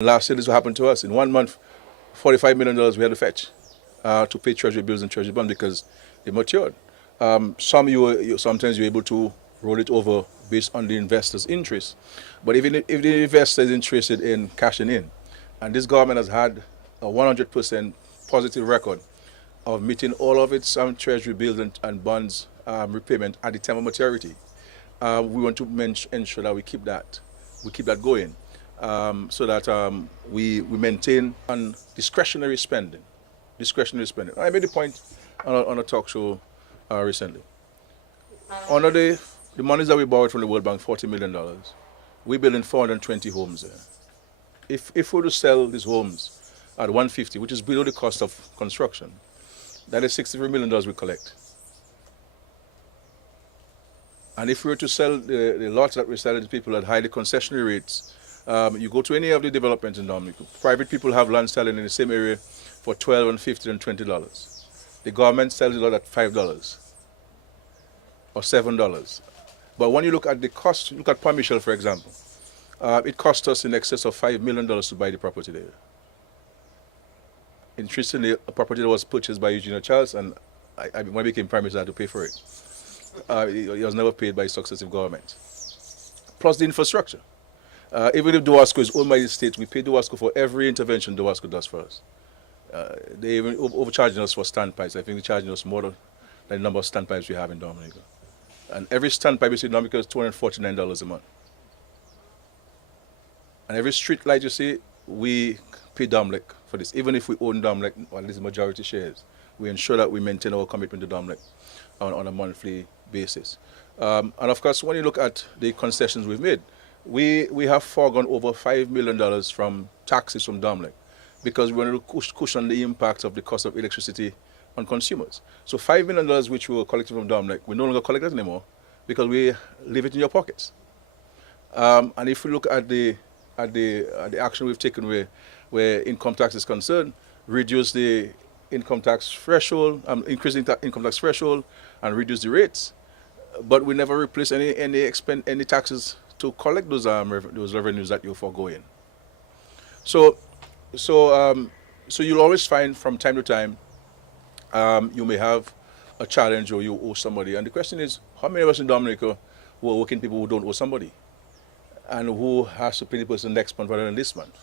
Last year, this happened to us. In 1 month, $45 million we had to fetch to pay treasury bills and treasury bonds because they matured. Sometimes you're able to roll it over based on the investor's interest. But even if the investor is interested in cashing in, and this government has had a 100% positive record of meeting all of its treasury bills and bonds repayment at the time of maturity, we want to ensure that we keep that going, so that we maintain on discretionary spending. I made the point on a talk show recently. Under the monies that we borrowed from the World Bank, $40 million, we're building 420 homes there. If we were to sell these homes at 150, which is below the cost of construction, that is $63 million we collect. And if we were to sell the lots that we're selling to people at highly concessionary rates, you go to any of the developments in Dominica, private people have land selling in the same area for $12 and $15 and $20. The government sells a lot at $5 or $7. But when you look at the cost, look at Palm Michel, for example, it cost us in excess of $5 million to buy the property there. Interestingly, a property that was purchased by Eugene Charles, and when I became Prime Minister, I had to pay for it. It was never paid by successive governments. Plus the infrastructure. Even if Dowasco is owned by the state, we pay Dowasco for every intervention Dowasco does for us. They even overcharging us for standpipes. I think they're charging us more than the number of standpipes we have in Dominica. And every standpipe in Dominica is $249 a month. And every street light you see, we pay Domlec for this. Even if we own Domlec, or at least majority shares, we ensure that we maintain our commitment to Domlec on a monthly basis. And of course, when you look at the concessions we've made, we have foregone over $5 million from taxes from Domlec because we want to cushion the impact of the cost of electricity on consumers. So $5 million which we were collecting from Domlec, we no longer collect it anymore because we leave it in your pockets. And if we look at the action we've taken where income tax is concerned, reduce the income tax threshold, increase the income tax threshold, and reduce the rates. But we never replace any taxes to collect those revenues that you're foregoing. So you'll always find from time to time you may have a challenge or you owe somebody. And the question is, how many of us in Dominica who are working people who don't owe somebody? And who has to pay the person next month rather than this month?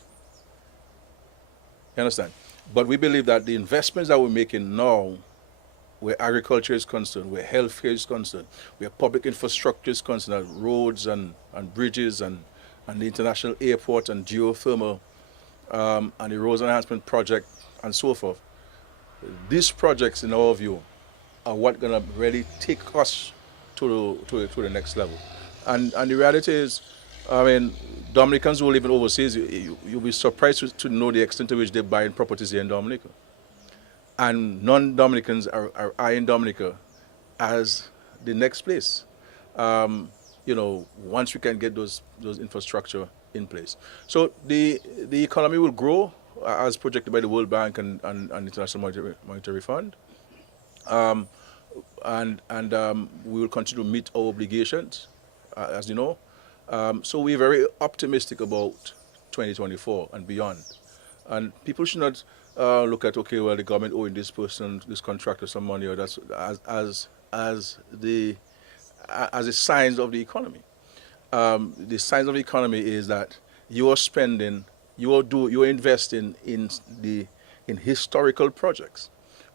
You understand? But we believe that the investments that we're making now, where agriculture is concerned, where healthcare is concerned, where public infrastructure is concerned, roads and bridges and the international airport and geothermal and the roads enhancement project and so forth, these projects, in our view, are what going to really take us to the next level. And the reality is, I mean, Dominicans who live overseas, you'll be surprised to know the extent to which they're buying properties here in Dominica. And non-Dominicans are eyeing Dominica as the next place, once we can get those infrastructure in place. So the economy will grow as projected by the World Bank and International Monetary Fund. We will continue to meet our obligations, as you know. So we're very optimistic about 2024 and beyond. And people should not look at, okay, well, the government owing this person, this contractor some money, or that's as the signs of the economy. The signs of the economy is that you are spending, you are investing in historical projects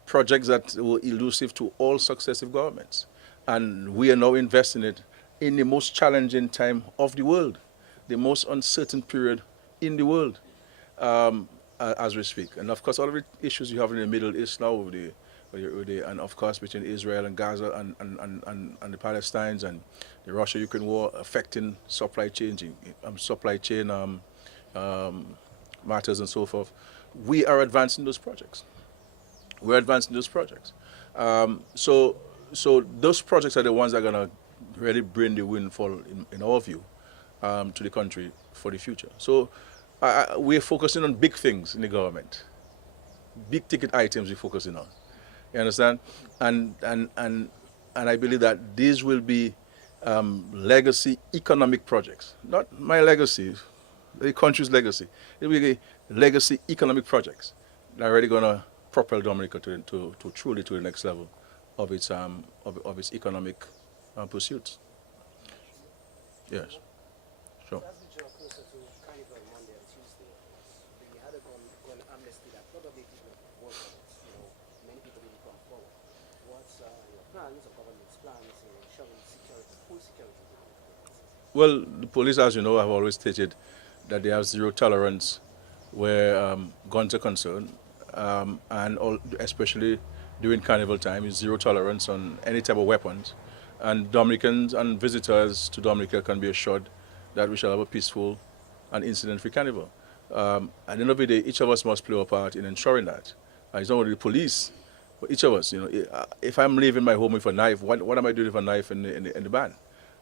that were elusive to all successive governments, and we are now investing it in the most challenging time of the world, the most uncertain period in the world, as we speak. And of course, all of the issues you have in the Middle East now, and of course between Israel and Gaza and the Palestinians and the Russia-Ukraine war affecting supply chain matters and so forth. We are advancing those projects. So those projects are the ones that are going to really bring the windfall, in our view, to the country for the future. So we're focusing on big things in the government, big ticket items we're focusing on. You understand? And I believe that these will be legacy economic projects. Not my legacy, the country's legacy. It will be legacy economic projects that are really going to propel Dominica to truly to the next level of its economic pursuits. Yes, sure. As we draw closer to Carnival Monday and Tuesday, we had a gun amnesty that probably did not work on it. Many people didn't come forward. What's your plans or government's plans in ensuring security, full security to the Well, the police, as you know, have always stated that they have zero tolerance where guns are concerned, and especially during carnival time, is zero tolerance on any type of weapons. And Dominicans and visitors to Dominica can be assured that we shall have a peaceful and incident-free carnival. At the end of the day, each of us must play a part in ensuring that. It's not only the police, but each of us. If I'm leaving my home with a knife, what am I doing with a knife in the van?